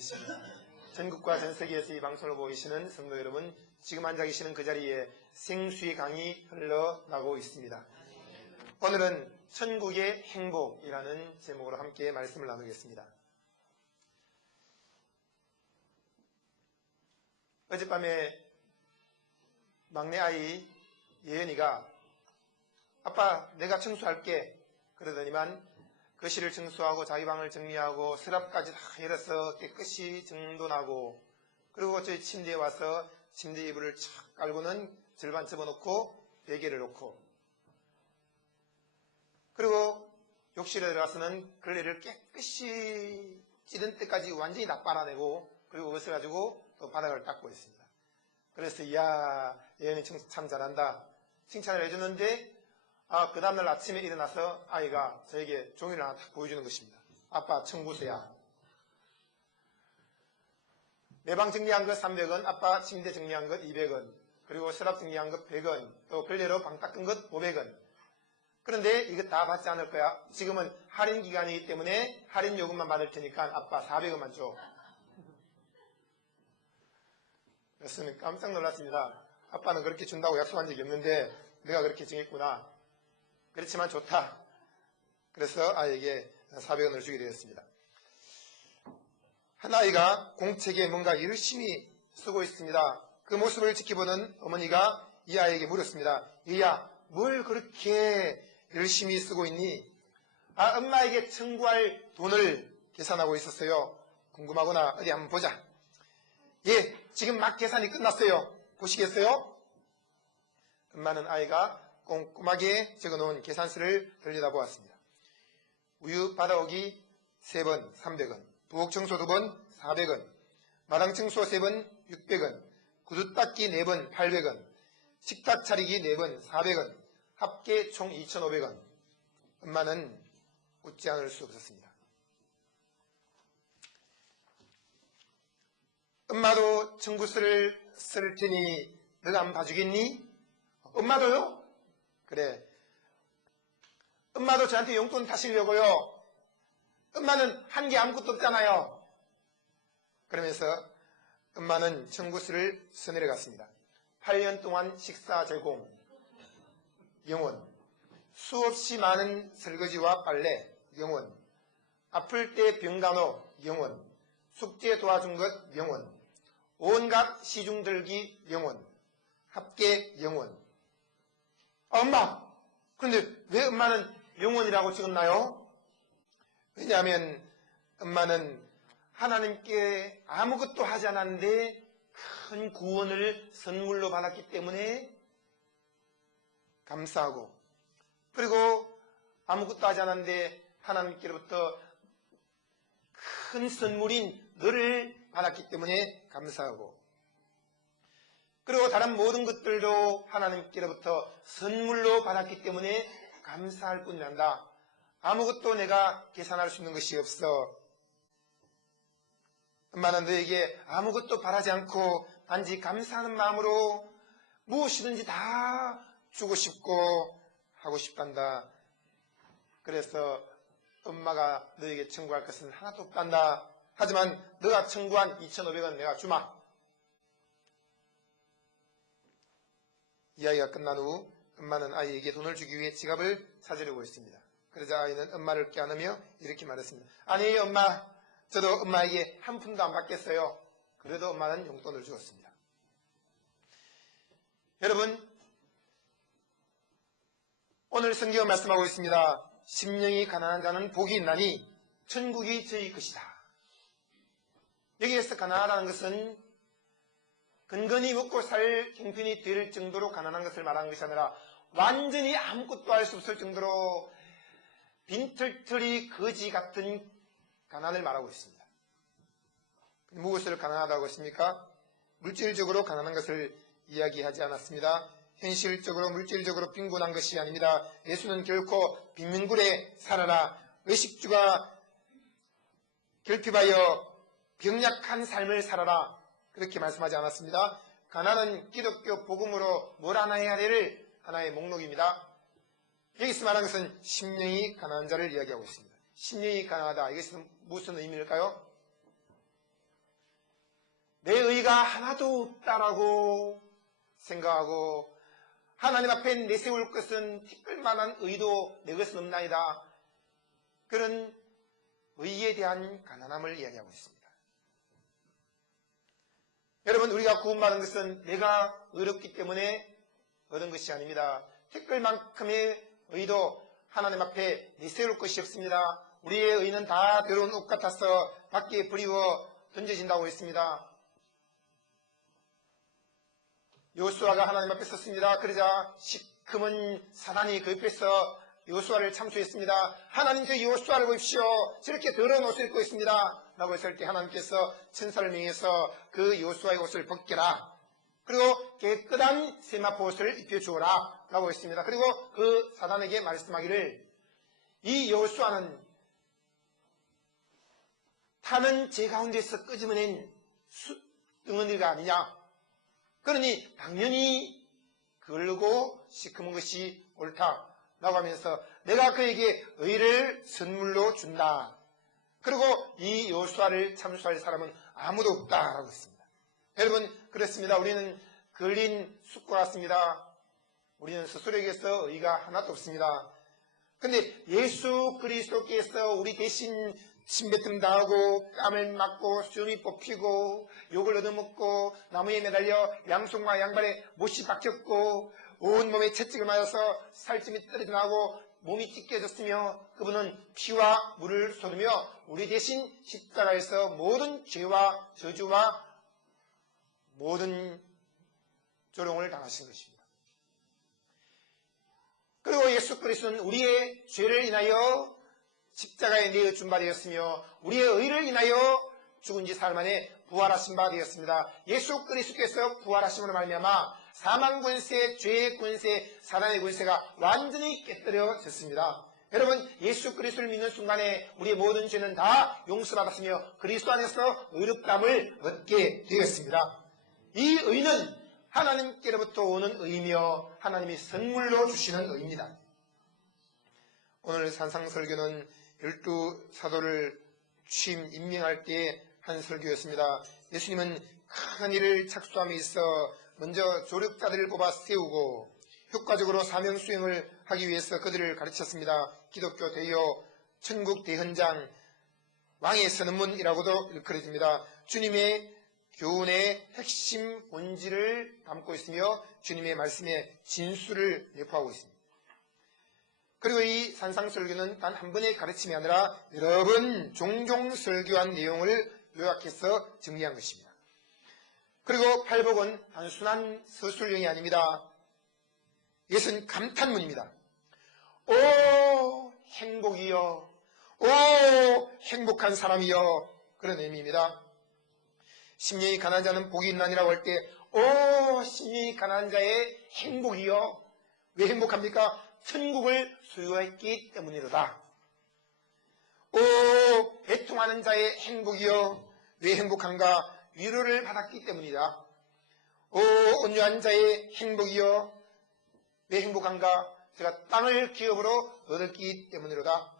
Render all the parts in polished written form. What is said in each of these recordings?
있습니다. 전국과 전 세계에서 이 방송을 보고 계시는 성도 여러분, 지금 앉아 계시는 그 자리에 생수의 강이 흘러나고 있습니다. 오늘은 천국의 행복이라는 제목으로 함께 말씀을 나누겠습니다. 어젯밤에 막내 아이 예은이가 아빠 내가 청소할게 그러더니만 거실을 청소하고 자기 방을 정리하고 서랍까지 다 열어서 깨끗이 정돈하고 그리고 저희 침대에 와서 침대 이불을 착 깔고는 절반 접어놓고 베개를 놓고 그리고 욕실에 들어가서는 걸레를 깨끗이 찌든 때까지 완전히 다 빨아내고 그리고 그것을 가지고 또 바닥을 닦고 있습니다. 그래서 이야 예은이 참 잘한다 칭찬을 해주는데 그 다음날 아침에 일어나서 아이가 저에게 종이를 하나 딱 보여주는 것입니다. 아빠 청구서야. 내 방 정리한 것 300원, 아빠 침대 정리한 것 200원, 그리고 서랍 정리한 것 100원, 또 걸레로 방 닦은 것 500원. 그런데 이거 다 받지 않을 거야. 지금은 할인 기간이기 때문에 할인 요금만 받을 테니까 아빠 400원만 줘. 그래서 깜짝 놀랐습니다. 아빠는 그렇게 준다고 약속한 적이 없는데 내가 그렇게 정했구나. 그렇지만 좋다. 그래서 아이에게 400원을 주게 되었습니다. 한 아이가 공책에 뭔가 열심히 쓰고 있습니다. 그 모습을 지켜보는 어머니가 이 아이에게 물었습니다. 얘야, 뭘 그렇게 열심히 쓰고 있니? 엄마에게 청구할 돈을 계산하고 있었어요. 궁금하구나. 어디 한번 보자. 예, 지금 막 계산이 끝났어요. 보시겠어요? 엄마는 아이가 꼼꼼하게 적어놓은 계산서를 들여다보았습니다. 우유 받아오기 3번 300원, 부엌 청소 2번 400원, 마당 청소 3번 600원, 구두 닦기 4번 800원, 식탁 차리기 4번 400원, 합계 총 2,500원. 엄마는 웃지 않을 수 없었습니다. 엄마도 청구서를 쓸 테니 너가 한번 봐주겠니? 엄마도요? 그래. 엄마도 저한테 용돈 타시려고요. 엄마는 한 게 아무것도 없잖아요. 그러면서 엄마는 청구서를 써내려갔습니다. 8년 동안 식사 제공, 영원. 수없이 많은 설거지와 빨래, 영원. 아플 때 병간호, 영원. 숙제 도와준 것, 영원. 온갖 시중 들기, 영원. 합계, 영원. 엄마! 그런데 왜 엄마는 영원이라고 찍었나요? 왜냐하면 엄마는 하나님께 아무것도 하지 않았는데 큰 구원을 선물로 받았기 때문에 감사하고 그리고 아무것도 하지 않았는데 하나님께로부터 큰 선물인 너를 받았기 때문에 감사하고 그리고 다른 모든 것들도 하나님께로부터 선물로 받았기 때문에 감사할 뿐이란다. 아무것도 내가 계산할 수 있는 것이 없어. 엄마는 너에게 아무것도 바라지 않고 단지 감사하는 마음으로 무엇이든지 다 주고 싶고 하고 싶단다. 그래서 엄마가 너에게 청구할 것은 하나도 없단다. 하지만 너가 청구한 2,500원 내가 주마. 이야기가 끝난 후 엄마는 아이에게 돈을 주기 위해 지갑을 찾으려고 했습니다. 그러자 아이는 엄마를 껴안으며 이렇게 말했습니다. 아니 엄마, 저도 엄마에게 한 푼도 안 받겠어요. 그래도 엄마는 용돈을 주었습니다. 여러분, 오늘 성경은 말씀하고 있습니다. 심령이 가난한 자는 복이 있나니 천국이 저희 것이다. 여기에서 가난하다는 것은 근근히 먹고 살 형편이 될 정도로 가난한 것을 말하는 것이 아니라 완전히 아무것도 할 수 없을 정도로 빈털털이 거지 같은 가난을 말하고 있습니다. 무엇을 가난하다고 했습니까? 물질적으로 가난한 것을 이야기하지 않았습니다. 현실적으로 물질적으로 빈곤한 것이 아닙니다. 예수는 결코 빈민굴에 살아라 의식주가 결핍하여 병약한 삶을 살아라 그렇게 말씀하지 않았습니다. 가난은 기독교 복음으로 뭘 하나 해야 될 하나의 목록입니다. 여기서 말하는 것은 심령이 가난한 자를 이야기하고 있습니다. 심령이 가난하다. 이것은 무슨 의미일까요? 의가 하나도 없다라고 생각하고 하나님 앞에 내세울 것은 특별만한 의도 내 것은 없나이다. 그런 의에 대한 가난함을 이야기하고 있습니다. 여러분, 우리가 구원받은 것은 내가 의롭기 때문에 얻은 것이 아닙니다. 특별만큼의 의도 하나님 앞에 내세울 것이 없습니다. 우리의 의는 다 더러운 옷 같아서 밖에 버리워 던져진다고 했습니다. 여호수아가 하나님 앞에 섰습니다. 그러자 시커먼 사단이 그 옆에서 여호수아를 참수했습니다. 하나님, 저 여호수아를 보십시오. 저렇게 더러운 옷을 입고 있습니다. 라고 했을 때 하나님께서 천사를 명해서 그 여호수아의 옷을 벗겨라. 그리고 깨끗한 세마포 옷을 입혀주어라. 라고 했습니다. 그리고 그 사단에게 말씀하기를, 이 여호수아는 타는 제 가운데서 끄집어낸 덩어리가 아니냐. 그러니 당연히 걸고 시커먼 것이 옳다. 라고 하면서 내가 그에게 의를 선물로 준다. 그리고 이 여호수아를 참수할 사람은 아무도 없다라고 했습니다. 여러분, 그렇습니다. 우리는 걸린 숲과 같습니다. 우리는 스스로에게서 의가 하나도 없습니다. 그런데 예수 그리스도께서 우리 대신 침뱉음 당하고 땀을 맞고 수염이 뽑히고 욕을 얻어먹고 나무에 매달려 양손과 양발에 못이 박혔고 온몸에 채찍을 맞아서 살찜이 떨어져 나오고 몸이 찢겨졌으며 그분은 피와 물을 쏟으며 우리 대신 십자가에서 모든 죄와 저주와 모든 조롱을 당하신 것입니다. 그리고 예수 그리스도는 우리의 죄를 인하여 십자가에 내어 준 바 되었으며 우리의 의를 인하여 죽은 지 사흘 만에 부활하신 바 되었습니다. 예수 그리스도께서 부활하심으로 말미암아 사망 권세, 죄의 권세, 사단의 권세가 완전히 깨뜨려졌습니다. 여러분, 예수 그리스도를 믿는 순간에 우리의 모든 죄는 다 용서받았으며 그리스도 안에서 의롭다함을 얻게 되었습니다. 이 의는 하나님께로부터 오는 의이며 하나님이 선물로 주시는 의입니다. 오늘 산상설교는 12사도를 취임 임명할 때 한 설교였습니다. 예수님은 큰 일을 착수함에 있어 먼저 조력자들을 뽑아 세우고 효과적으로 사명 수행을 하기 위해서 그들을 가르쳤습니다. 기독교 대요, 천국 대헌장, 왕의 선언문이라고도 일컬어집니다. 주님의 교훈의 핵심 본질을 담고 있으며 주님의 말씀의 진수를 내포하고 있습니다. 그리고 이 산상설교는 단 한 번의 가르침이 아니라 여러 번 종종 설교한 내용을 요약해서 정리한 것입니다. 그리고 팔복은 단순한 서술형이 아닙니다. 이것은 감탄문입니다. 오 행복이여, 오 행복한 사람이여, 그런 의미입니다. 심령이 가난한 자는 복이 있나니라고 할 때 오 심령이 가난한 자의 행복이여. 왜 행복합니까? 천국을 소유했기 때문이로다. 오 애통하는 자의 행복이여. 왜 행복한가? 위로를 받았기 때문이다. 오 온유한 자의 행복이여. 왜 행복한가? 제가 땅을 기업으로 얻었기 때문이로다.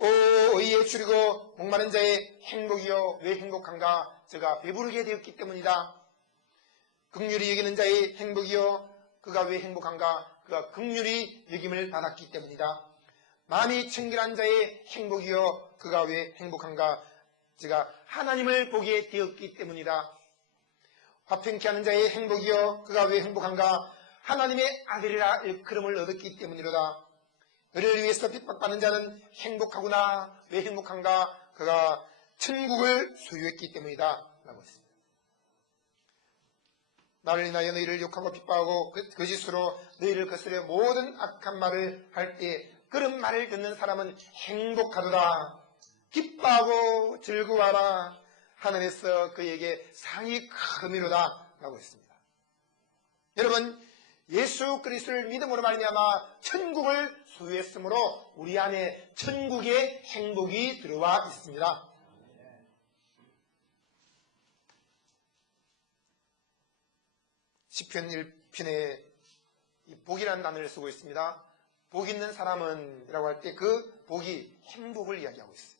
오 의에 줄이고 목마른 자의 행복이여. 왜 행복한가? 제가 배부르게 되었기 때문이다. 긍휼히 여기는 자의 행복이여. 그가 왜 행복한가? 그가 긍휼히 여김을 받았기 때문이다. 마음이 청결한 자의 행복이여. 그가 왜 행복한가? 제가 하나님을 보게 되었기 때문이다. 화평케 하는 자의 행복이여. 그가 왜 행복한가? 하나님의 아들이라 일컬음을 얻었기 때문이로다. 그를 위해서 핍박받는 자는 행복하구나. 왜 행복한가? 그가 천국을 소유했기 때문이다. 라고 했습니다. 나를 인하여 너희를 욕하고 핍박하고 거짓으로 너희를 거스려 모든 악한 말을 할 때 그런 말을 듣는 사람은 행복하도다. 기뻐하고 즐거워하라. 하늘에서 그에게 상이 크미로다. 라고 했습니다. 여러분, 예수 그리스도를 믿음으로 말미암아 천국을 소유했으므로 우리 안에 천국의 행복이 들어와 있습니다. 시편 1편에 복이라는 단어를 쓰고 있습니다. 복 있는 사람은 이라고 할 때 그 복이 행복을 이야기하고 있어요.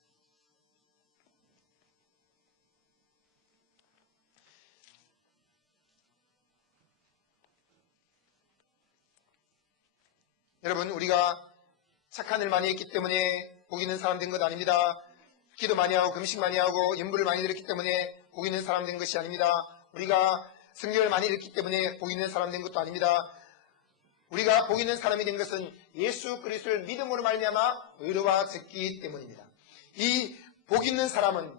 여러분, 우리가 착한 일 많이 했기 때문에 복 있는 사람 된 것 아닙니다. 기도 많이 하고 금식 많이 하고 연부를 많이 드렸기 때문에 복 있는 사람 된 것이 아닙니다. 우리가 성경을 많이 읽기 때문에 복 있는 사람 된 것도 아닙니다. 우리가 복 있는 사람이 된 것은 예수 그리스도를 믿음으로 말미암아 의로워졌기 때문입니다. 이 복 있는 사람은,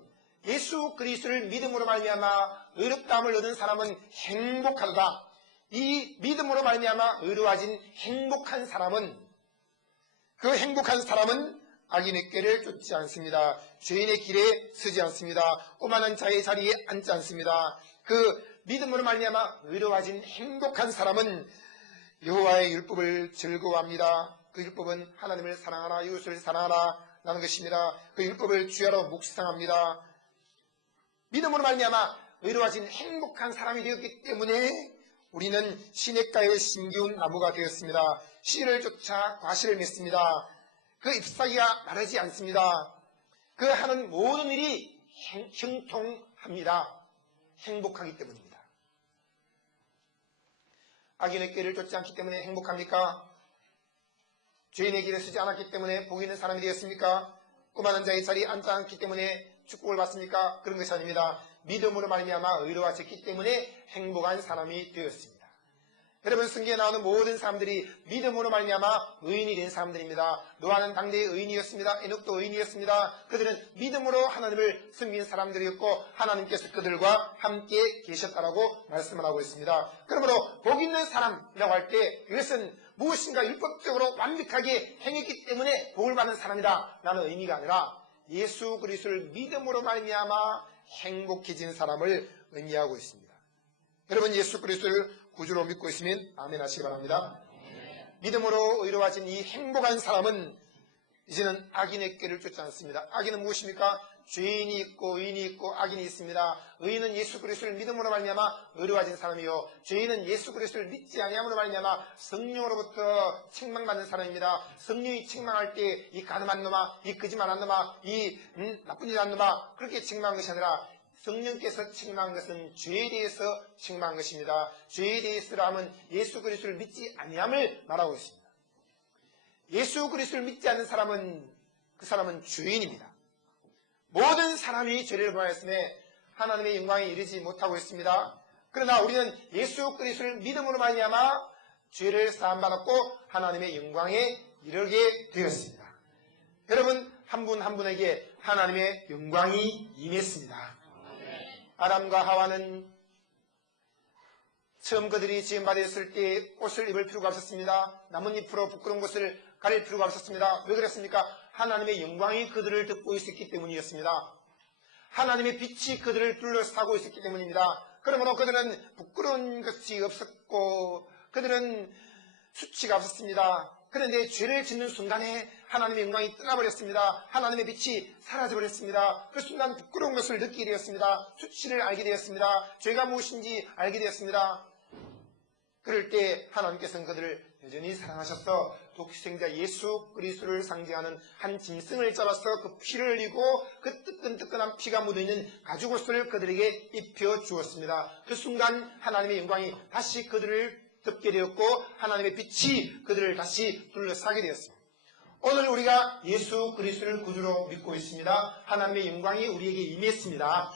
예수 그리스도를 믿음으로 말미암아 의롭다함을 얻은 사람은 행복하다. 이 믿음으로 말미암아 의로워진 행복한 사람은, 그 행복한 사람은 악인의 꾀를 쫓지 않습니다. 죄인의 길에 서지 않습니다. 오만한 자의 자리에 앉지 않습니다. 그 믿음으로 말미암아 의로워진 행복한 사람은 여호와의 율법을 즐거워합니다. 그 율법은 하나님을 사랑하라, 이웃을 사랑하라 라는 것입니다. 그 율법을 주야로 묵상합니다. 믿음으로 말미암아 의로워진 행복한 사람이 되었기 때문에 우리는 시냇가에 심기운 나무가 되었습니다. 씨를 쫓아 과실을 맺습니다. 그 잎사귀가 마르지 않습니다. 그 하는 모든 일이 형통합니다. 행복하기 때문입니다. 악인의 꾀를 쫓지 않기 때문에 행복합니까? 죄인의 길에 서지 않았기 때문에 복 있는 사람이 되었습니까? 꼬마는 자의 자리에 앉지 않기 때문에 축복을 받습니까? 그런 것이 아닙니다. 믿음으로 말미암아 의로워졌기 때문에 행복한 사람이 되었습니다. 여러분, 성경에 나오는 모든 사람들이 믿음으로 말미암아 의인이 된 사람들입니다. 노아는 당대의 의인이었습니다. 에녹도 의인이었습니다. 그들은 믿음으로 하나님을 섬긴 사람들이었고 하나님께서 그들과 함께 계셨다라고 말씀을 하고 있습니다. 그러므로 복 있는 사람이라고 할 때 이것은 무엇인가 율법적으로 완벽하게 행했기 때문에 복을 받는 사람이다 라는 의미가 아니라 예수 그리스도를 믿음으로 말미암아 행복해진 사람을 의미하고 있습니다. 여러분, 예수 그리스도를 구주로 믿고 있으면 아멘 하시기 바랍니다. 믿음으로 의로워진 이 행복한 사람은 이제는 악인의 꾀를 쫓지 않습니다. 악인은 무엇입니까? 죄인이 있고 의인이 있고 악인이 있습니다. 의인은 예수 그리스도를 믿음으로 말미암아 의로워진 사람이요, 죄인은 예수 그리스도를 믿지 아니함으로 말미암아 성령으로부터 책망받는 사람입니다. 성령이 책망할 때 이 가늠한 놈아, 이 거짓말한 놈아, 이 나쁜 일 한 놈아, 그렇게 책망한 것이 아니라 성령께서 책망한 것은 죄에 대해서 책망한 것입니다. 죄에 대해서라 하면 예수 그리스도를 믿지 아니함을 말하고 있습니다. 예수 그리스도를 믿지 않는 사람은, 그 사람은 죄인입니다. 모든 사람이 죄를 범하였음에 하나님의 영광에 이르지 못하고 있습니다. 그러나 우리는 예수 그리스도를 믿음으로 말미암아 죄를 사함받았고 하나님의 영광에 이르게 되었습니다. 여러분, 한 분 한 분에게 하나님의 영광이 임했습니다. 아담과 하와는 처음 그들이 지음받았을 때 옷을 입을 필요가 없었습니다. 나뭇잎으로 부끄러운 것을 가릴 필요가 없었습니다. 왜 그랬습니까? 하나님의 영광이 그들을 덮고 있었기 때문이었습니다. 하나님의 빛이 그들을 둘러싸고 있었기 때문입니다. 그러므로 그들은 부끄러운 것이 없었고 그들은 수치가 없었습니다. 그런데 죄를 짓는 순간에 하나님의 영광이 떠나버렸습니다. 하나님의 빛이 사라져버렸습니다. 그 순간 부끄러운 것을 느끼게 되었습니다. 수치를 알게 되었습니다. 죄가 무엇인지 알게 되었습니다. 그럴 때 하나님께서는 그들을 여전히 사랑하셔서 독생자 예수 그리스도를 상징하는 한 짐승을 잡아서 그 피를 흘리고 그 뜨끈뜨끈한 피가 묻어있는 가죽옷을 그들에게 입혀 주었습니다. 그 순간 하나님의 영광이 다시 그들을 덮게 되었고 하나님의 빛이 그들을 다시 둘러싸게 되었습니다. 오늘 우리가 예수 그리스도를 구주로 믿고 있습니다. 하나님의 영광이 우리에게 임했습니다.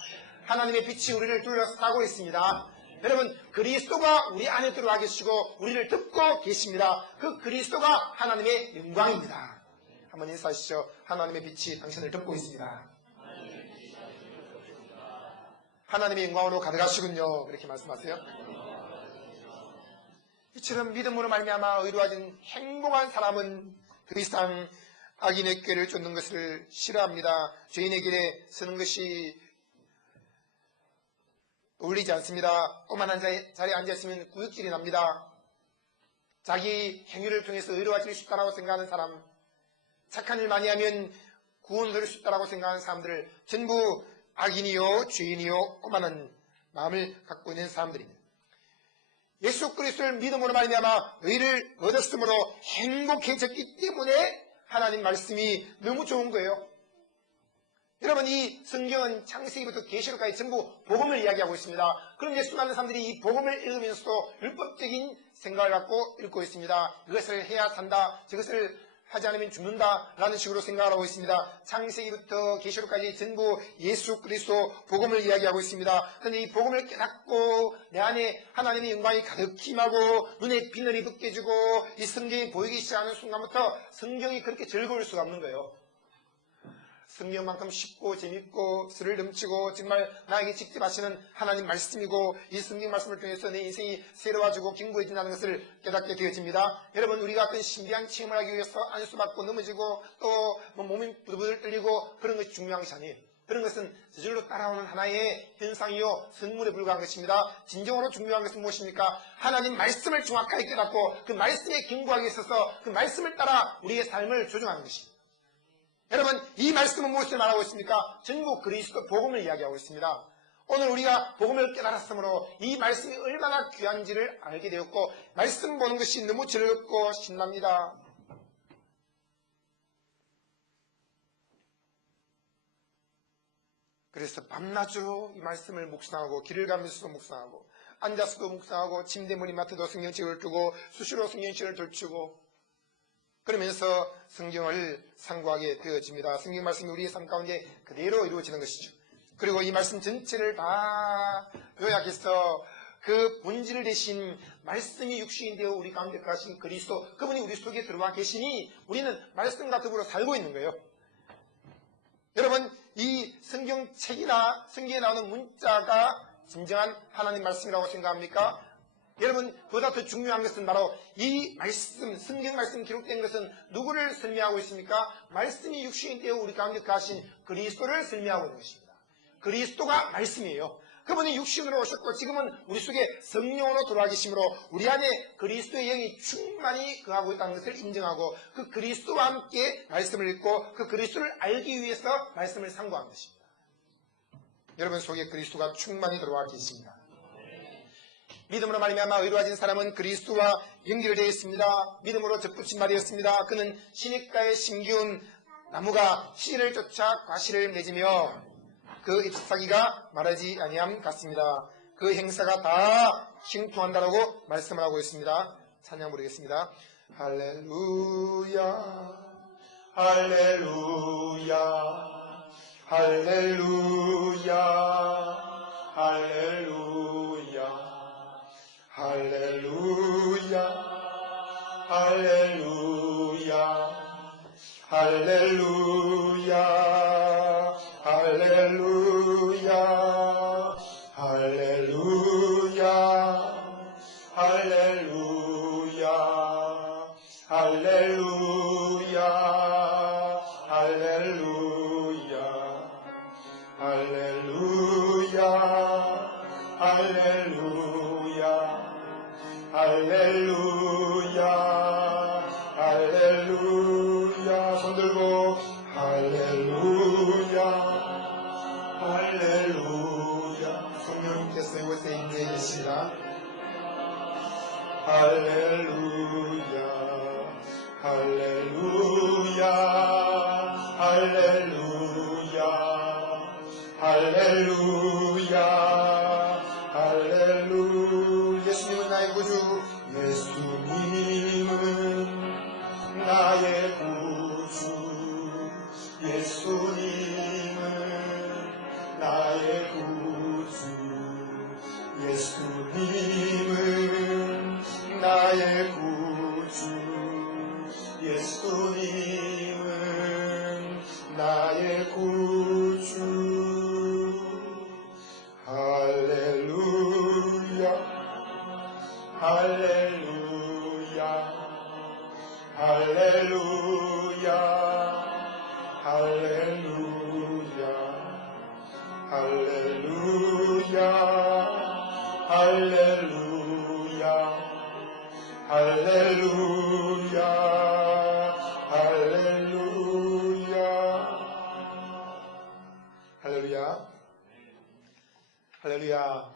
하나님의 빛이 우리를 둘러싸고 있습니다. 여러분, 그리스도가 우리 안에 들어와 계시고 우리를 덮고 계십니다. 그 그리스도가 하나님의 영광입니다. 한번 인사하시죠. 하나님의 빛이 당신을 덮고 있습니다. 하나님의 영광으로 가득하시군요. 그렇게 말씀하세요. 이처럼 믿음으로 말미암아 의로워진 행복한 사람은 더 이상 악인의 꾀를 쫓는 것을 싫어합니다. 죄인의 길에 서는 것이 어울리지 않습니다. 오만한 자리에 앉아있으면 구역질이 납니다. 자기 행위를 통해서 의로워질 수 있다고 생각하는 사람, 착한 일 많이 하면 구원을 얻을 수 있다고 생각하는 사람들을 전부 악인이요 죄인이요 오만한 마음을 갖고 있는 사람들입니다. 예수 그리스도를 믿음으로 말미암아 의를 얻었으므로 행복해졌기 때문에 하나님 말씀이 너무 좋은 거예요. 여러분, 이 성경은 창세기부터 계시록까지 전부 복음을 이야기하고 있습니다. 그런데 수많은 사람들이 이 복음을 읽으면서도 율법적인 생각을 갖고 읽고 있습니다. 이것을 해야 산다, 저것을 하지 않으면 죽는다라는 식으로 생각을 하고 있습니다. 창세기부터 계시록까지 전부 예수 그리스도 복음을 이야기하고 있습니다. 그런데 이 복음을 깨닫고 내 안에 하나님의 영광이 가득 임하고 눈에 비늘이 벗겨지고 이 성경이 보이기 시작하는 순간부터 성경이 그렇게 즐거울 수가 없는 거예요. 성경만큼 쉽고 재밌고 스릴 넘치고 정말 나에게 직접 하시는 하나님 말씀이고 이 성경 말씀을 통해서 내 인생이 새로워지고 견고해진다는 것을 깨닫게 되어집니다. 여러분, 우리가 어떤 신비한 체험을 하기 위해서 안수받고 넘어지고 또 몸이 부들부들 떨리고 그런 것이 중요한 것이 아니에요. 그런 것은 저절로 따라오는 하나의 현상이요 선물에 불과한 것입니다. 진정으로 중요한 것은 무엇입니까? 하나님 말씀을 정확하게 깨닫고 그 말씀에 견고하게 있어서 그 말씀을 따라 우리의 삶을 조정하는 것입니다. 여러분, 이 말씀은 무엇을 말하고 있습니까? 전부 그리스도 복음을 이야기하고 있습니다. 오늘 우리가 복음을 깨달았으므로 이 말씀이 얼마나 귀한지를 알게 되었고 말씀 보는 것이 너무 즐겁고 신납니다. 그래서 밤낮으로 이 말씀을 묵상하고 길을 가면서도 묵상하고 앉아서도 묵상하고 침대 머리맡에도 성경책을 두고 수시로 성경책을 들추고 그러면서 성경을 상고하게 되어집니다. 성경 말씀이 우리의 삶 가운데 그대로 이루어지는 것이죠. 그리고 이 말씀 전체를 다 요약해서 그 본질 대신 말씀이 육신이 되어 우리 가운데 가신 그리스도, 그분이 우리 속에 들어와 계시니 우리는 말씀과 더불어 살고 있는 거예요. 여러분, 이 성경책이나 성경에 나오는 문자가 진정한 하나님 말씀이라고 생각합니까? 여러분, 보다 더 중요한 것은 바로 이 말씀, 성경 말씀 기록된 것은 누구를 설명하고 있습니까? 말씀이 육신이 되어 우리 가운데 가신 그리스도를 설명하고 있는 것입니다. 그리스도가 말씀이에요. 그분이 육신으로 오셨고 지금은 우리 속에 성령으로 들어와 계심으로 우리 안에 그리스도의 영이 충만히 거하고 있다는 것을 인정하고 그 그리스도와 함께 말씀을 읽고 그 그리스도를 알기 위해서 말씀을 상고한 것입니다. 여러분 속에 그리스도가 충만히 들어와 계십니다. 믿음으로 말미암아 의로워진 사람은 그리스도와 연결되어 있습니다. 믿음으로 접붙임 말이었습니다. 그는 시냇가에 심기운 나무가 씨를 쫓아 과실을 맺으며 그 잎사귀가 마르지 아니함 같습니다. 그 행사가 다 형통한다라고 말씀을 하고 있습니다. 찬양 부르겠습니다. 할렐루야 할렐루야 할렐루야 할렐루야 할렐루야 할렐루야 할렐루야 할렐루야 할렐루야 할렐루야 할렐루야 할렐루야 할렐루야 할렐루야 할렐루야 할렐루야 손 들고 할렐루야 할렐루야 성령님께서 이곳에 임재해 계시다. 할렐루야 할렐루야 할렐루야 할렐루야 할렐루야 예수님은 나의 구주 예수님은 나의 구주 예수님은 나의 구주 예수님은 나의 구주 예수님은 나의 구주 할렐루야 할렐루야 할렐루야 할렐루야 할렐루야 할렐루야 할렐루야 할렐루야 할렐루야 할렐루야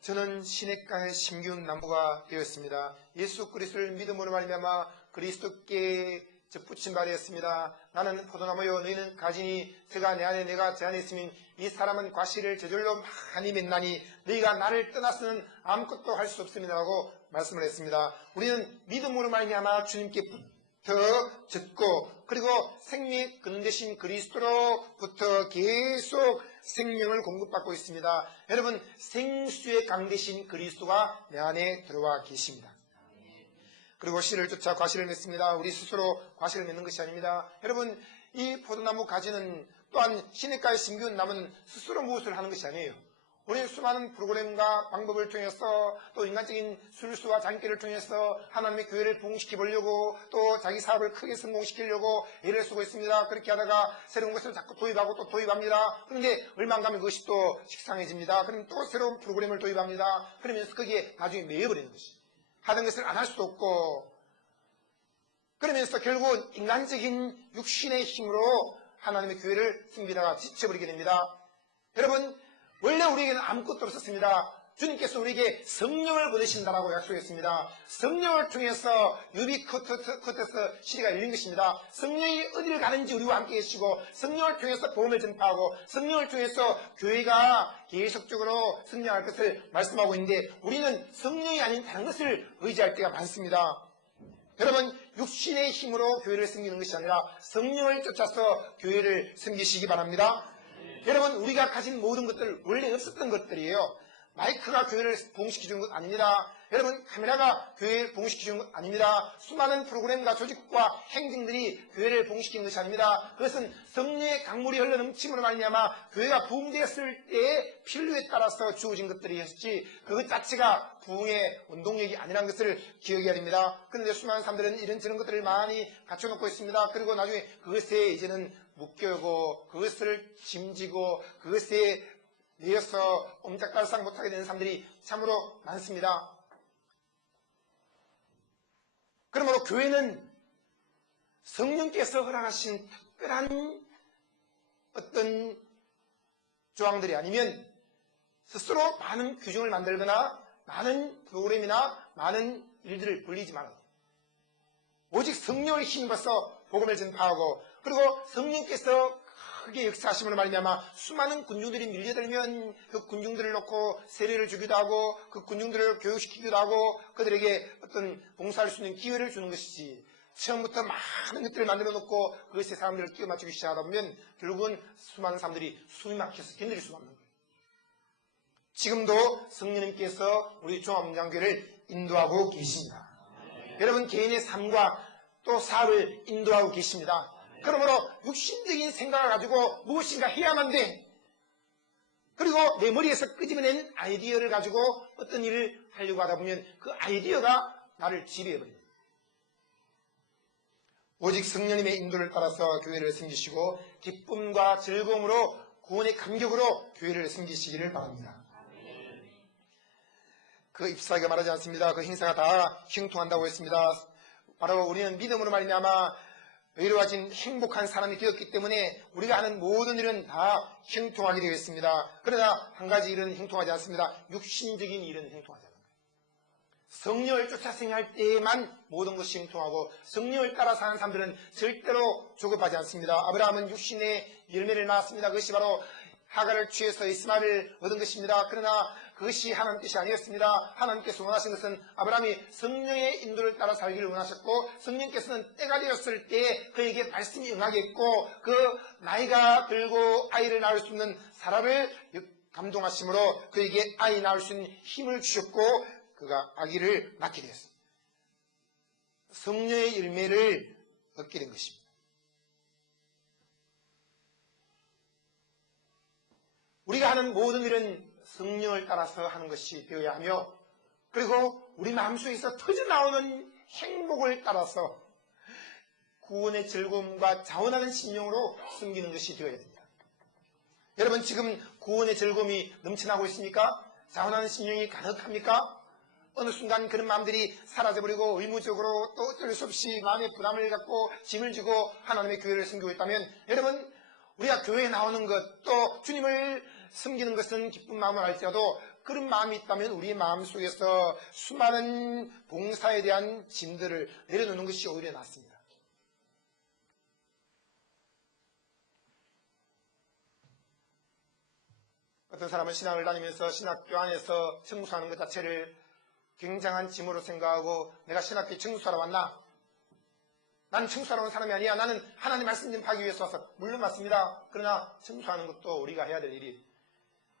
저는 시냇가에 심기운 나무가 되었습니다. 예수 그리스도를 믿음으로 말미암아 그리스도께 접붙임 바 되었습니다. 나는 포도나무요 너희는 가지니 저가 내 안에 내가 제 안에 있으면 이 사람은 과실을 저절로 많이 맺나니 너희가 나를 떠나서는 아무것도 할 수 없습니다라고 말씀을 했습니다. 우리는 믿음으로 말미암아 주님께 붙어 젖고 그리고 생명의 근원 되신 그리스도로부터 계속 생명을 공급받고 있습니다. 여러분 생수의 강 되신 그리스도가 내 안에 들어와 계십니다. 그리고 씨를 쫓아 과실을 맺습니다. 우리 스스로 과실을 맺는 것이 아닙니다. 여러분 이 포도나무 가지는 또한 시냇가에 심기운 나무는 스스로 무엇을 하는 것이 아니에요. 우리는 수많은 프로그램과 방법을 통해서 또 인간적인 술수와 장기를 통해서 하나님의 교회를 부흥시켜 보려고 또 자기 사업을 크게 성공시키려고 애를 쓰고 있습니다. 그렇게 하다가 새로운 것을 자꾸 도입하고 또 도입합니다. 그런데 얼마 안 가면 그것이 또 식상해집니다. 그럼 또 새로운 프로그램을 도입합니다. 그러면서 거기에 나중에 매여버리는 것이 하던 것을 안 할 수도 없고 그러면서 결국은 인간적인 육신의 힘으로 하나님의 교회를 숨기다가 지쳐버리게 됩니다. 여러분 원래 우리에게는 아무것도 없었습니다. 주님께서 우리에게 성령을 보내신다라고 약속했습니다. 성령을 통해서 유비컷에서 시대가 열린 것입니다. 성령이 어디를 가는지 우리와 함께 계시고 성령을 통해서 복음을 전파하고 성령을 통해서 교회가 계속적으로 성장할 것을 말씀하고 있는데 우리는 성령이 아닌 다른 것을 의지할 때가 많습니다. 여러분 육신의 힘으로 교회를 섬기는 것이 아니라 성령을 쫓아서 교회를 섬기시기 바랍니다. 여러분 우리가 가진 모든 것들 원래 없었던 것들이에요. 마이크가 교회를 부흥시켜주는 것 아닙니다. 여러분 카메라가 교회를 부흥시켜주는 것 아닙니다. 수많은 프로그램과 조직과 행정들이 교회를 부흥시키는 것이 아닙니다. 그것은 성령의 강물이 흘러넘침으로 말미암아 교회가 부흥되었을 때의 필요에 따라서 주어진 것들이었지 그것 자체가 부흥의 원동력이 아니라는 것을 기억해야 됩니다. 그런데 수많은 사람들은 이런저런 것들을 많이 갖춰놓고 있습니다. 그리고 나중에 그것에 이제는 묶여고 그것을 짐지고 그것에 내어서 옴짝달싹 못하게 되는 사람들이 참으로 많습니다. 그러므로 교회는 성령께서 허락하신 특별한 어떤 조항들이 아니면 스스로 많은 규정을 만들거나 많은 프로그램이나 많은 일들을 벌리지 말아요. 오직 성령을 힘입어서 복음을 전파하고 그리고 성령께서 크게 역사하심으로 말미암아 수많은 군중들이 밀려들면 그 군중들을 놓고 세례를 주기도 하고 그 군중들을 교육시키기도 하고 그들에게 어떤 봉사할 수 있는 기회를 주는 것이지 처음부터 많은 것들을 만들어 놓고 그것에 사람들을 끼워 맞추기 시작하다 보면 결국은 수많은 사람들이 숨이 막혀서 견딜 수가 없는 거예요. 지금도 성령님께서 우리 종합문장교회를 인도하고 계십니다. 여러분 개인의 삶과 또 사업을 인도하고 계십니다. 그러므로 육신적인 생각을 가지고 무엇인가 해야만 돼. 그리고 내 머리에서 끄집어낸 아이디어를 가지고 어떤 일을 하려고 하다 보면 그 아이디어가 나를 지배해버립니다. 오직 성령님의 인도를 따라서 교회를 섬기시고 기쁨과 즐거움으로 구원의 감격으로 교회를 섬기시기를 바랍니다. 그 잎사귀가 말하지 않습니다. 그 행사가 다 형통한다고 했습니다. 바로 우리는 믿음으로 말미암아 의로워진 행복한 사람이 되었기 때문에 우리가 하는 모든 일은 다 형통하게 되겠습니다. 그러나 한 가지 일은 형통하지 않습니다. 육신적인 일은 형통하지 않습니다. 성령을 쫓아 행할 때에만 모든 것이 형통하고 성령을 따라 사는 사람들은 절대로 조급하지 않습니다. 아브라함은 육신의 열매를 낳았습니다. 그것이 바로 하갈을 취해서 이스마엘을 얻은 것입니다. 그러나 그것이 하나님 뜻이 아니었습니다. 하나님께서 원하신 것은 아브라함이 성령의 인도를 따라 살기를 원하셨고 성령께서는 때가 되었을 때 그에게 말씀이 응하겠고 그 나이가 들고 아이를 낳을 수 있는 사람을 감동하심으로 그에게 아이 낳을 수 있는 힘을 주셨고 그가 아기를 낳게 되었습니다. 성령의 열매를 얻게 된 것입니다. 우리가 하는 모든 일은 성령을 따라서 하는 것이 되어야 하며 그리고 우리 마음속에서 터져나오는 행복을 따라서 구원의 즐거움과 자원하는 심령으로 숨기는 것이 되어야 됩니다. 여러분 지금 구원의 즐거움이 넘쳐나고 있습니까? 자원하는 심령이 가득합니까? 어느 순간 그런 마음들이 사라져버리고 의무적으로 또 어쩔 수 없이 마음의 부담을 갖고 짐을 지고 하나님의 교회를 섬기고 있다면 여러분 우리가 교회에 나오는 것 또 주님을 섬기는 것은 기쁜 마음을 할지라도 그런 마음이 있다면 우리의 마음속에서 수많은 봉사에 대한 짐들을 내려놓는 것이 오히려 낫습니다. 어떤 사람은 신학을 다니면서 신학교 안에서 청소하는 것 자체를 굉장한 짐으로 생각하고 내가 신학교에 청소하러 왔나? 나는 청소하러 온 사람이 아니야. 나는 하나님 말씀 좀 하기 위해서 와서. 물론 맞습니다. 그러나 청소하는 것도 우리가 해야 될 일이.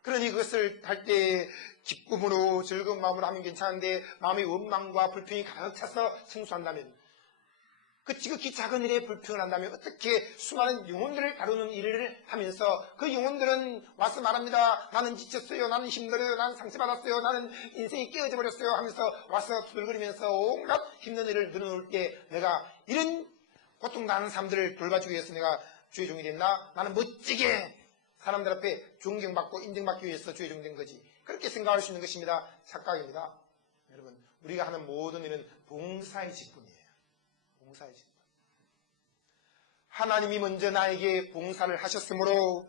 그러니 그것을 할 때 기쁨으로 즐거운 마음으로 하면 괜찮은데 마음의 원망과 불평이 가득 차서 청소한다면, 그 지극히 작은 일에 불평을 한다면 어떻게 수많은 영혼들을 다루는 일을 하면서 그 영혼들은 와서 말합니다. 나는 지쳤어요. 나는 힘들어요. 나는 상처받았어요. 나는 인생이 깨어져 버렸어요 하면서 와서 투덜거리면서 온갖 힘든 일을 늘어놓을 때 내가 이런 고통당하는 사람들을 돌봐주기 위해서 내가 주의 종이 됐나? 나는 멋지게 사람들 앞에 존경받고 인정받기 위해서 주의 종이 된 거지. 그렇게 생각할 수 있는 것입니다. 착각입니다. 여러분, 우리가 하는 모든 일은 봉사의 직분이에요. 봉사의 직분. 하나님이 먼저 나에게 봉사를 하셨으므로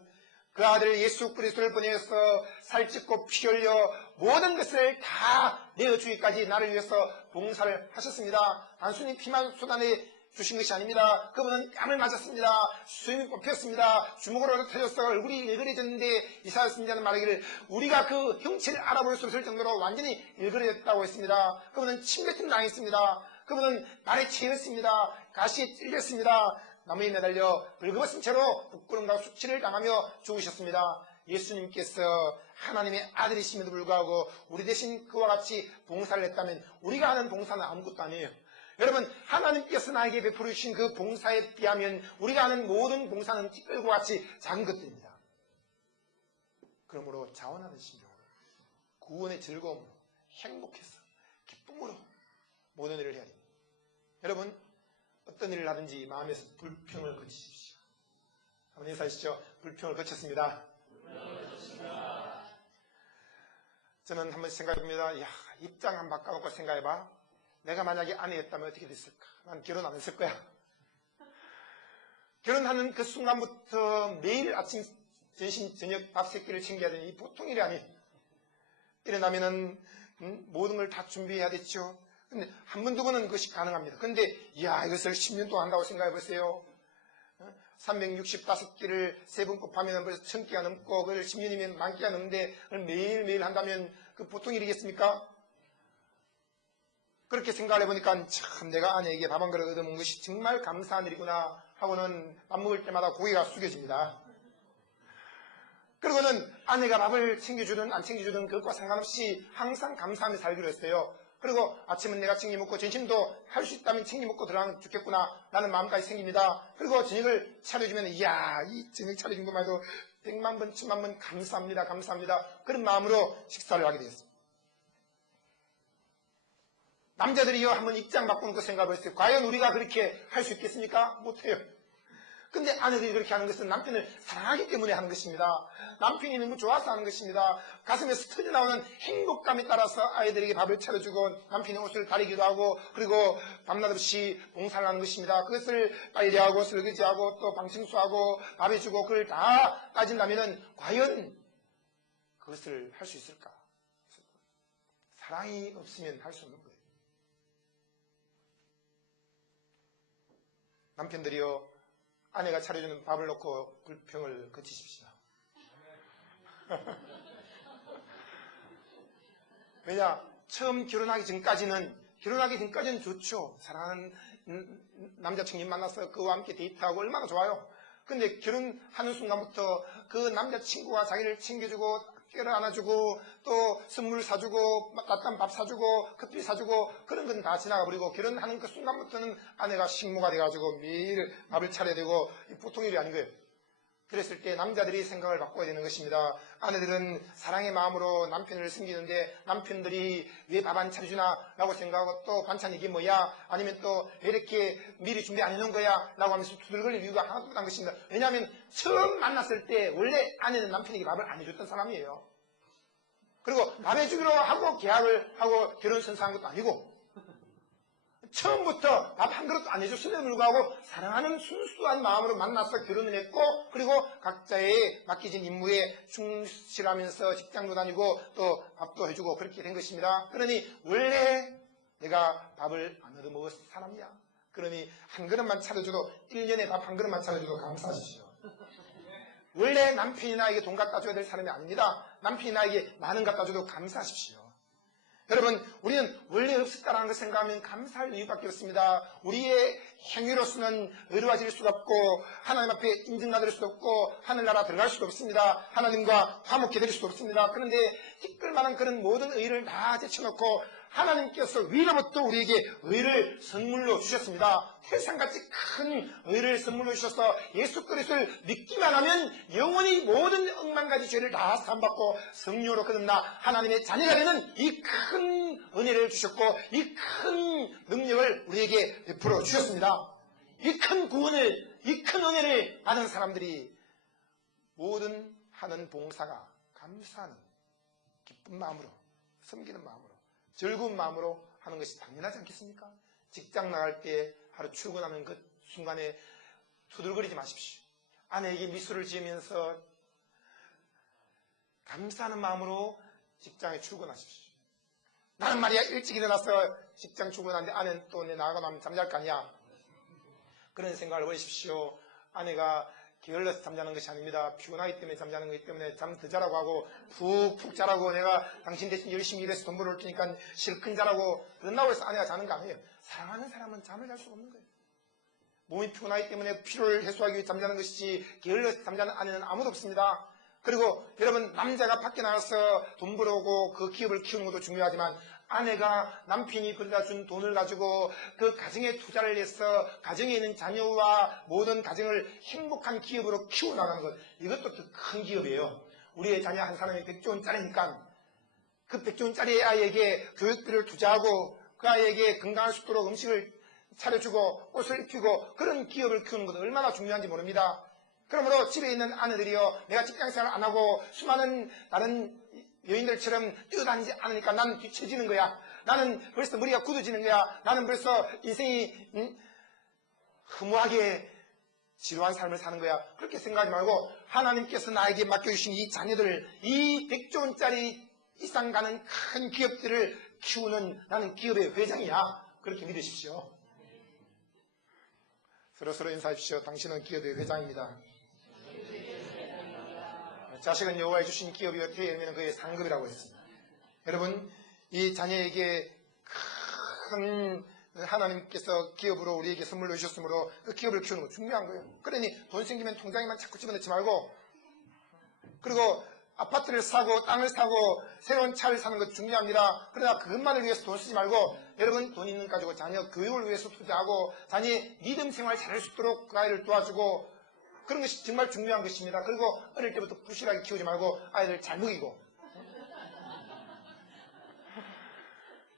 그 아들 예수 그리스도를 보내서 살ጭ고 피 흘려 모든 것을 다 내어주기까지 나를 위해서 봉사를 하셨습니다. 단순히 피만 쏟아내 주신 것이 아닙니다. 그분은 뺨을 맞았습니다. 수염이 뽑혔습니다. 주먹으로 터져서 얼굴이 일그러졌는데 이사야 선지자는 말하기를 우리가 그 형체를 알아볼 수 없을 정도로 완전히 일그러졌다고 했습니다. 그분은 침뱉음 당했습니다. 그분은 말에 채였습니다. 가시에 찔렸습니다. 나무에 매달려 벌거벗은 채로 부끄러움과 수치를 당하며 죽으셨습니다. 예수님께서 하나님의 아들이심에도 불구하고 우리 대신 그와 같이 봉사를 했다면 우리가 하는 봉사는 아무것도 아니에요. 여러분, 하나님께서 나에게 베풀어 주신 그 봉사에 비하면 우리가 하는 모든 봉사는 티끌과 같이 작은 것들입니다. 그러므로 자원하는 심정으로, 구원의 즐거움으로, 행복해서, 기쁨으로 모든 일을 해야 됩니다. 여러분, 어떤 일을 하든지 마음에서 불평을 거치십시오. 한번 인사하시죠. 불평을 거쳤습니다. 저는 한번 생각해봅니다. 야, 입장 한번 바꿔놓고 생각해봐. 내가 만약에 아내였다면 어떻게 됐을까? 난 결혼 안 했을 거야. 결혼하는 그 순간부터 매일 아침, 점심, 저녁 밥 세 끼를 챙겨야 되니 이 보통 일이 아니에요. 일어나면은 모든 걸 다 준비해야 됐죠. 근데 한 번, 두 번은 그것이 가능합니다. 근데 이것을 10년 동안 한다고 생각해 보세요. 365끼를 세 번 곱하면 벌써 1000끼가 넘고 그걸 10년이면 10,000끼가 넘는데 그걸 매일매일 한다면 그 보통 일이겠습니까? 그렇게 생각을 해보니까 참 내가 아내에게 밥 한 그릇 얻어먹은 것이 정말 감사한 일이구나 하고는 밥 먹을 때마다 고개가 숙여집니다. 그리고는 아내가 밥을 챙겨주든 안 챙겨주든 그것과 상관없이 항상 감사하며 살기로 했어요. 그리고 아침은 내가 챙겨 먹고 점심도 할 수 있다면 챙겨 먹고 들어가면 좋겠구나 라는 마음까지 생깁니다. 그리고 저녁을 차려주면 이야, 이 저녁 차려준 것만 해도 100만 번, 1000만 번 감사합니다. 감사합니다. 그런 마음으로 식사를 하게 되었습니다. 남자들이요, 한번 입장 바꾸는 거 생각해 보세요. 과연 우리가 그렇게 할 수 있겠습니까? 못해요. 근데 아내들이 그렇게 하는 것은 남편을 사랑하기 때문에 하는 것입니다. 남편이 너무 좋아서 하는 것입니다. 가슴에서 터져나오는 행복감에 따라서 아이들에게 밥을 차려주고 남편의 옷을 다리기도 하고 그리고 밤낮 없이 봉사를 하는 것입니다. 그것을 빨래하고 설거지하고 또 방청소하고 밥 해주고 그걸 다 따진다면 과연 그것을 할 수 있을까? 사랑이 없으면 할 수 없는 거예요. 남편들이요, 아내가 차려주는 밥을 놓고 불평을 거치십시오. 왜냐? 처음 결혼하기 전까지는 좋죠. 사랑하는 남자친구 만나서 그와 함께 데이트하고 얼마나 좋아요. 근데 결혼하는 순간부터 그 남자친구가 자기를 챙겨주고 깨를 안아주고 또 선물 사주고 따뜻한 밥 사주고 커피 사주고 그런 건 다 지나가 버리고 결혼하는 그 순간부터는 아내가 식모가 돼가지고 매일 밥을 차려야 되고 보통 일이 아닌 거예요. 그랬을 때 남자들이 생각을 바꿔야 되는 것입니다. 아내들은 사랑의 마음으로 남편을 섬기는데 남편들이 왜 밥 안 차려주나 라고 생각하고 또 반찬 이게 뭐야 아니면 또 왜 이렇게 미리 준비 안 해놓은 거야 라고 하면서 두들거릴 이유가 하나도 없다는 것입니다. 왜냐하면 처음 만났을 때 원래 아내는 남편에게 밥을 안 해줬던 사람이에요. 그리고 밥 해주기로 하고 계약을 하고 결혼 선서한 것도 아니고 처음부터 밥 한 그릇도 안 해줬음에도 불구하고 사랑하는 순수한 마음으로 만나서 결혼을 했고 그리고 각자의 맡겨진 임무에 충실하면서 직장도 다니고 또 밥도 해주고 그렇게 된 것입니다. 그러니 원래 내가 밥을 안 얻어먹었을 사람이야. 그러니 한 그릇만 차려줘도 1년에 밥 한 그릇만 차려줘도 감사하십시오. 원래 남편이 나에게 돈 갖다 줘야 될 사람이 아닙니다. 남편이 나에게 많은 갖다 줘도 감사하십시오. 여러분, 우리는 원래 없었다라는 걸 생각하면 감사할 이유밖에 없습니다. 우리의 행위로서는 의로워질 수가 없고 하나님 앞에 인정받을 수도 없고 하늘나라 들어갈 수도 없습니다. 하나님과 화목해 드릴 수도 없습니다. 그런데 티끌만한 그런 모든 의를 다 제쳐놓고 하나님께서 위로부터 우리에게 의를 선물로 주셨습니다. 태산같이 큰 의를 선물로 주셔서 예수 그리스도를 믿기만 하면 영원히 모든 억만가지 죄를 다 사함받고 성령으로 거듭나 하나님의 자녀가 되는 이 큰 은혜를 주셨고 이 큰 능력을 우리에게 베풀어 주셨습니다. 이 큰 구원을, 이 큰 은혜를 받은 사람들이 모든 하는 봉사가 감사하는 기쁜 마음으로, 섬기는 마음으로, 즐거운 마음으로 하는 것이 당연하지 않겠습니까? 직장 나갈 때 하루 출근하는 그 순간에 투덜거리지 마십시오. 아내에게 미소를 지으면서 감사하는 마음으로 직장에 출근하십시오. 나는 말이야 일찍 일어나서 직장 출근하는데 아내는 또 내 나가고 나면 잠잘 거 아니야. 그런 생각을 버리십시오. 아내가 게을러서 잠자는 것이 아닙니다. 피곤하기 때문에 잠자는 것이기 때문에 잠 더 자라고 하고 푹푹 자라고 내가 당신 대신 열심히 일해서 돈 벌어올 테니까 실컷 자라고 끝나고 해서 아내가 자는 거 아니에요. 사랑하는 사람은 잠을 잘 수가 없는 거예요. 몸이 피곤하기 때문에 피로를 해소하기 위해 잠자는 것이지 게을러서 잠자는 아내는 아무도 없습니다. 그리고 여러분 남자가 밖에 나가서 돈 벌어오고 그 기업을 키우는 것도 중요하지만 아내가 남편이 벌다 준 돈을 가지고 그 가정에 투자를 해서 가정에 있는 자녀와 모든 가정을 행복한 기업으로 키워나가는 것, 이것도 더 큰 기업이에요. 우리의 자녀 한 사람이 100조 원짜리니까 그 100조 원짜리 아이에게 교육비를 투자하고 그 아이에게 건강할 수 있도록 음식을 차려주고 옷을 입히고 그런 기업을 키우는 것도 얼마나 중요한지 모릅니다. 그러므로 집에 있는 아내들이요, 내가 직장생활 안 하고 수많은 다른 여인들처럼 뛰어다니지 않으니까 나는 뒤처지는 거야. 나는 벌써 머리가 굳어지는 거야. 나는 벌써 인생이 허무하게 지루한 삶을 사는 거야. 그렇게 생각하지 말고 하나님께서 나에게 맡겨주신 이 자녀들, 이 100조 원짜리 이상 가는 큰 기업들을 키우는 나는 기업의 회장이야. 그렇게 믿으십시오. 서로 인사하십시오. 당신은 기업의 회장입니다. 자식은 여호와의 주신 기업이 어떻게 되면 그의 상급이라고 했습니다. 여러분, 이 자녀에게 큰 하나님께서 기업으로 우리에게 선물로 주셨으므로 그 기업을 키우는 거 중요한 거예요. 그러니 돈 생기면 통장에만 자꾸 집어넣지 말고, 그리고 아파트를 사고 땅을 사고 새로운 차를 사는 것 중요합니다. 그러나 그것만을 위해서 돈 쓰지 말고 여러분 돈 있는 가지고 자녀 교육을 위해서 투자하고 자녀의 믿음 생활 잘할 수 있도록 그 아이를 도와주고 그런 것이 정말 중요한 것입니다. 그리고 어릴 때부터 부실하게 키우지 말고 아이들 잘 먹이고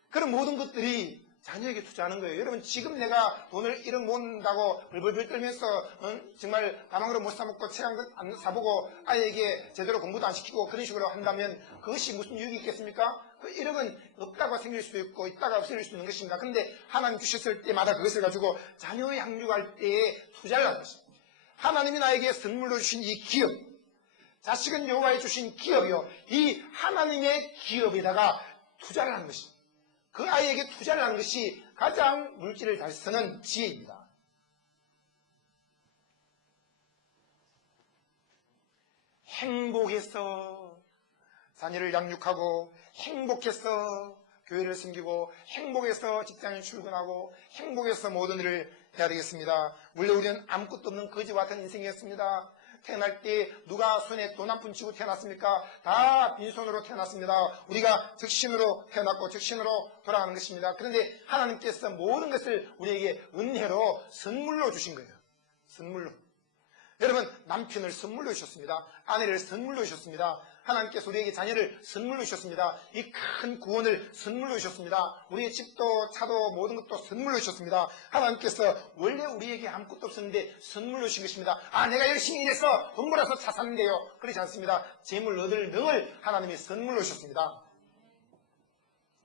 그런 모든 것들이 자녀에게 투자하는 거예요. 여러분 지금 내가 돈을 1억 모은다고 벌벌벌 떨면서 정말 가방으로 못 사먹고 책 안 사보고 아이에게 제대로 공부도 안 시키고 그런 식으로 한다면 그것이 무슨 유익이 있겠습니까? 그 1억은 없다가 생길 수도 있고 있다가 없어질 수도 있는 것입니다. 그런데 하나님 주셨을 때마다 그것을 가지고 자녀 양육할 때에 투자를 하는 것입니다. 하나님이 나에게 선물로 주신 이 기업, 자식은 여호와의 주신 기업이요, 이 하나님의 기업에다가 투자를 하는 것입니다. 그 아이에게 투자를 하는 것이 가장 물질을 잘 쓰는 지혜입니다. 행복해서 자녀를 양육하고 행복해서 교회를 섬기고 행복해서 직장에 출근하고 행복해서 모든 일을 해야 되겠습니다. 물론 우리는 아무것도 없는 거지와 같은 인생이었습니다. 태어날 때 누가 손에 돈 한 푼 쥐고 태어났습니까? 다 빈손으로 태어났습니다. 우리가 적신으로 태어났고 적신으로 돌아가는 것입니다. 그런데 하나님께서 모든 것을 우리에게 은혜로 선물로 주신 거예요. 선물로. 여러분 남편을 선물로 주셨습니다. 아내를 선물로 주셨습니다. 하나님께서 우리에게 자녀를 선물로 주셨습니다. 이 큰 구원을 선물로 주셨습니다. 우리의 집도 차도 모든 것도 선물로 주셨습니다. 하나님께서 원래 우리에게 아무것도 없었는데 선물로 주신 것입니다. 아 내가 열심히 일해서 돈 벌어서 차 샀는데요. 그렇지 않습니다. 재물 얻을 능을 하나님이 선물로 주셨습니다.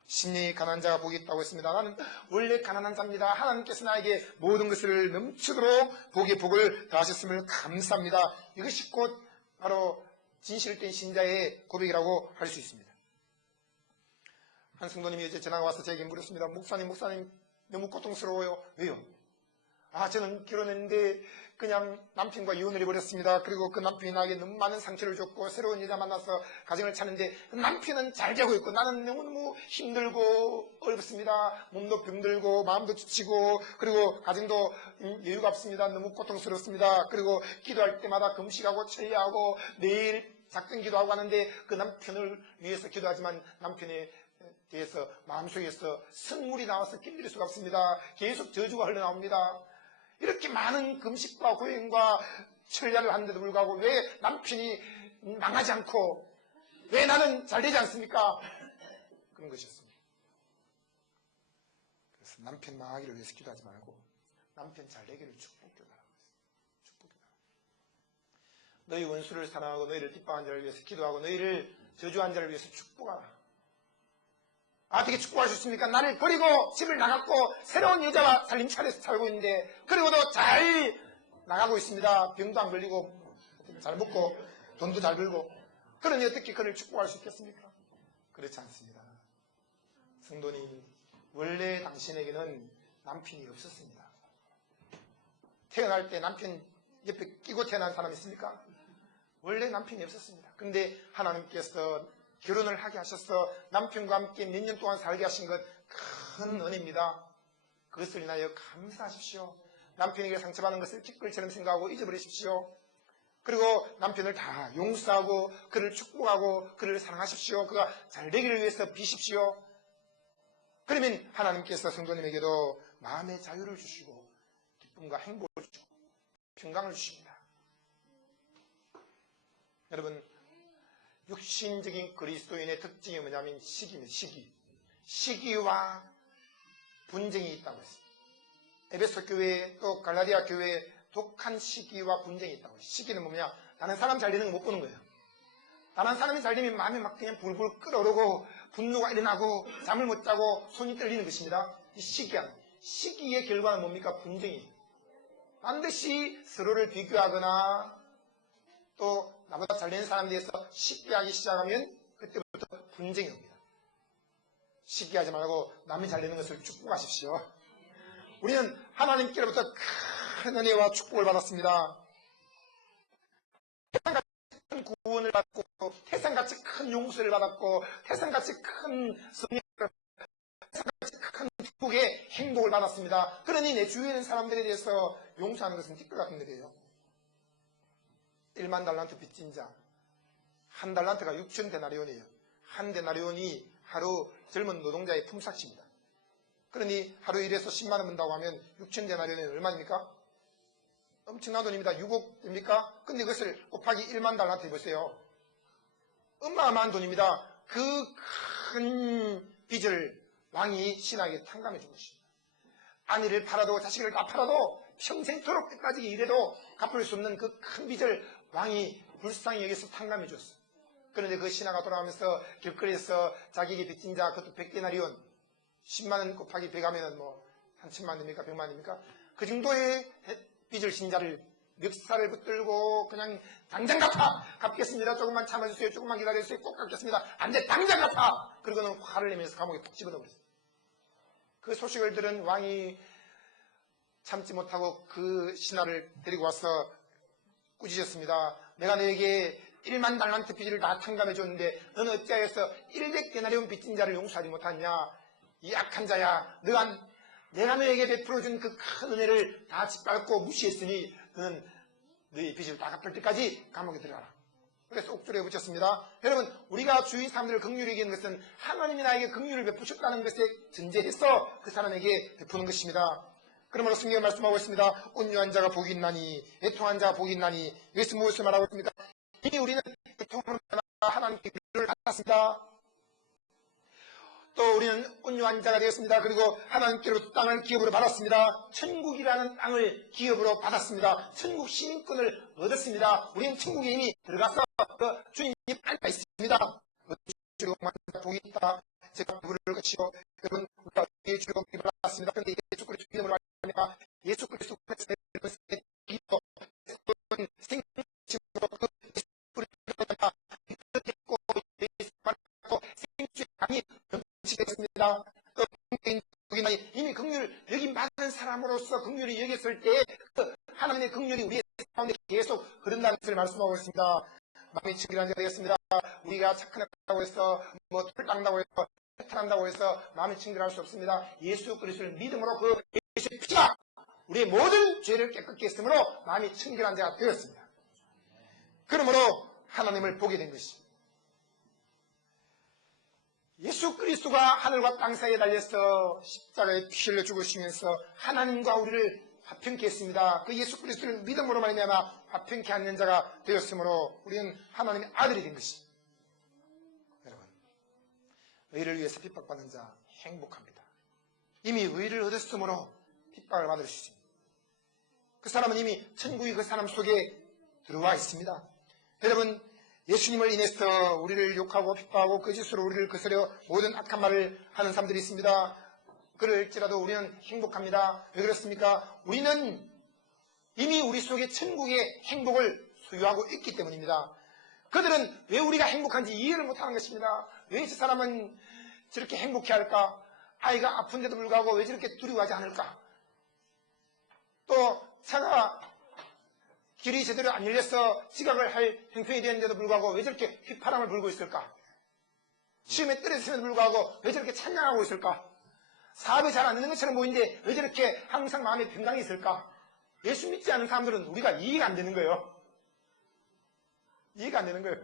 심히 가난한 자가 복이 있다고 했습니다. 나는 원래 가난한 자입니다. 하나님께서 나에게 모든 것을 넘치도록 복의 복을 더하셨음을 감사합니다. 이것이 곧 바로 진실된 신자의 고백이라고 할 수 있습니다. 한 성도님이 이제 전화가 와서 제게 물었습니다. 목사님 너무 고통스러워요. 왜요? 아 저는 결혼했는데 그냥 남편과 이혼을 해버렸습니다. 그리고 그 남편이 나에게 너무 많은 상처를 줬고 새로운 여자 만나서 가정을 차는데 남편은 잘 되고 있고 나는 너무너무 힘들고 어렵습니다. 몸도 병들고 마음도 지치고 그리고 가정도 여유가 없습니다. 너무 고통스럽습니다. 그리고 기도할 때마다 금식하고 철야하고 매일 작정 기도하고 하는데 그 남편을 위해서 기도하지만 남편에 대해서 마음속에서 선물이 나와서 견딜 수가 없습니다. 계속 저주가 흘러나옵니다. 이렇게 많은 금식과 고행과 철야를 하는데도 불구하고 왜 남편이 망하지 않고 왜 나는 잘 되지 않습니까? 그런 것이었습니다. 그래서 남편 망하기를 위해서 기도하지 말고 남편 잘 되기를 축복기도하라고 했습니다. 축복기도. 너희 원수를 사랑하고 너희를 핍박한 자를 위해서 기도하고 너희를 저주한 자를 위해서 축복하라. 어떻게 축복할 수 있습니까? 나를 버리고 집을 나갔고 새로운 여자와 살림살이에서 살고 있는데 그리고도 잘 나가고 있습니다. 병도 안 걸리고 잘 먹고 돈도 잘 벌고 그러니 어떻게 그를 축복할 수 있겠습니까? 그렇지 않습니다. 성도님, 원래 당신에게는 남편이 없었습니다. 태어날 때 남편 옆에 끼고 태어난 사람 있습니까? 원래 남편이 없었습니다. 그런데 하나님께서 결혼을 하게 하셔서 남편과 함께 몇 년 동안 살게 하신 것 큰 은혜입니다. 그것을 인하여 감사하십시오. 남편에게 상처받은 것을 기끌처럼 생각하고 잊어버리십시오. 그리고 남편을 다 용서하고 그를 축복하고 그를 사랑하십시오. 그가 잘 되기를 위해서 비십시오. 그러면 하나님께서 성도님에게도 마음의 자유를 주시고 기쁨과 행복을 주시고 평강을 주십니다. 여러분, 육신적인 그리스도인의 특징이 뭐냐면 시기입니다. 시기와 분쟁이 있다고 했습니다. 에베소 교회 또 갈라디아 교회에 독한 시기와 분쟁이 있다고 했습니다. 시기는 뭐냐? 다른 사람 잘 되는 거 못 보는 거예요. 다른 사람이 잘 되면 마음이 막 그냥 불불 끓어오르고 분노가 일어나고 잠을 못 자고 손이 떨리는 것입니다. 이 시기의 결과는 뭡니까? 분쟁이에요. 반드시 서로를 비교하거나 또 나보다 잘 되는 사람에 대해서 시기하기 시작하면 그때부터 분쟁이 옵니다. 시기하지 말고 남이 잘 되는 것을 축복하십시오. 우리는 하나님께로부터 큰 은혜와 축복을 받았습니다. 태산같이 큰 구원을 받고 태산같이 큰 용서를 받았고 태산같이 큰 성령을 태산같이 큰 축복의 행복을 받았습니다. 그러니 내 주위에 있는 사람들에 대해서 용서하는 것은 띠끌 같은 일이에요. 1만 달란트 빚진 자, 한 달란트가 6천 데나리온이에요. 한 데나리온이 하루 젊은 노동자의 품삯입니다. 그러니 하루 일해서 10만 원 번다고 하면 6천 데나리온은 얼마입니까? 엄청난 돈입니다. 6억 됩니까? 근데 그것을 곱하기 1만 달란트 해보세요. 어마어마한 돈입니다. 그 큰 빚을 왕이 신하에게 탕감해 준 것입니다. 아내를 팔아도 자식을 다 팔아도 평생토록 끝까지 일해도 갚을 수 없는 그 큰 빚을 왕이 불쌍히 여기서 탕감해 줬어요. 그런데 그 신하가 돌아가면서 길거리에서 자기에게 빚진 자 그것도 100데나리온 10만 원 곱하기 100 하면 뭐 한 1000만 됩니까? 100만 됩니까? 그 정도의 빚을 진 자를 멱살을 붙들고 그냥 당장 갚겠습니다. 조금만 참아주세요. 조금만 기다려주세요. 꼭 갚겠습니다. 안 돼. 당장 갚아. 그러고는 화를 내면서 감옥에 푹 집어넣어버렸어요. 그 소식을 들은 왕이 참지 못하고 그 신하를 데리고 와서 꾸짖었습니다. 내가 너에게 1만 달란트 빚을 다 탕감해 줬는데 너는 어찌하여서 100데나리온 빚진 자를 용서하지 못하냐? 이 악한 자야. 내가 너에게 베풀어준 그 큰 은혜를 다 짓밟고 무시했으니 너는 너의 빚을 다 갚을 때까지 감옥에 들어가라. 그래서 옥졸에 붙였습니다. 여러분, 우리가 주위 사람들을 긍휼히 여기는 것은 하나님이 나에게 긍휼을 베푸셨다는 것에 전제해서 그 사람에게 베푸는 것입니다. 그러므로 성경에 말씀하고 있습니다. 온유한 자가 복이 있나니 애통한 자가 복이 있나니 이것은 무엇을 말하고 있습니까? 이미 우리는 애통하는 하나님께 긍휼을 받았습니다. 또 우리는 온유한 자가 되었습니다. 그리고 하나님께로부터 땅을 기업으로 받았습니다. 천국이라는 땅을 기업으로 받았습니다. 천국 시민권을 얻었습니다. 우리는 천국에 이미 들어가서 그 주님 앉아 있습니다. 주님만 복이 있다. 제가 부를 것이요. 여러분, 우리가 주님을 받았습니다. 그런데 예수 그리스도 이름으로 말하니까 예수 그리스도 기도 생명으로 그 예수 그리스도가 믿고 받고 생주의 강이 되었습니다. 또 이미 긍휼 여기 많은 사람으로서 긍휼이 여겼을 때 그 하나님의 긍휼이 우리의 가운데 계속 흐른다는 것을 말씀하고 있습니다. 마음이 청결한 자가 되겠습니다. 우리가 착한다고 해서 털 닦는다고 해서 탈한다고 해서 마음이 청결할 수 없습니다. 예수 그리스도를 믿음으로 그 예수의 피가 우리의 모든 죄를 깨끗게 했으므로 마음이 청결한 자가 되었습니다. 그러므로 하나님을 보게 된 것입니다. 예수 그리스도가 하늘과 땅 사이에 달려서 십자가에 피 흘려 죽으시면서 하나님과 우리를 화평케 했습니다. 그 예수 그리스도를 믿음으로 말미암아 화평케 하는 자가 되었으므로 우리는 하나님의 아들이 된 것입니다. 여러분, 의를 위해서 핍박받는 자 행복합니다. 이미 의를 얻었으므로 핍박을 받을 수 있습니다. 그 사람은 이미 천국이 그 사람 속에 들어와 있습니다. 여러분, 예수님을 인해서 우리를 욕하고 핍박하고 거짓으로 우리를 거스려 모든 악한 말을 하는 사람들이 있습니다. 그럴지라도 우리는 행복합니다. 왜 그렇습니까? 우리는 이미 우리 속에 천국의 행복을 소유하고 있기 때문입니다. 그들은 왜 우리가 행복한지 이해를 못하는 것입니다. 왜 저 사람은 저렇게 행복해할까? 아이가 아픈데도 불구하고 왜 저렇게 두려워하지 않을까? 또 차가 길이 제대로 안 열려서 지각을 할 형편이 되었는데도 불구하고 왜 저렇게 휘파람을 불고 있을까? 시험에 떨어졌음에도 불구하고 왜 저렇게 찬양하고 있을까? 사업이 잘 안 되는 것처럼 보이는데 왜 저렇게 항상 마음에 평강이 있을까? 예수 믿지 않는 사람들은 우리가 이해가 안 되는 거예요. 이해가 안 되는 거예요.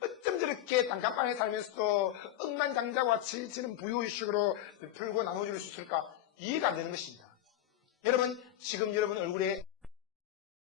어쩜 저렇게 단칸방에 살면서도 억만장자와 지는 부유의식으로 풀고 나눠줄 수 있을까? 이해가 안 되는 것입니다. 여러분, 지금 여러분 얼굴에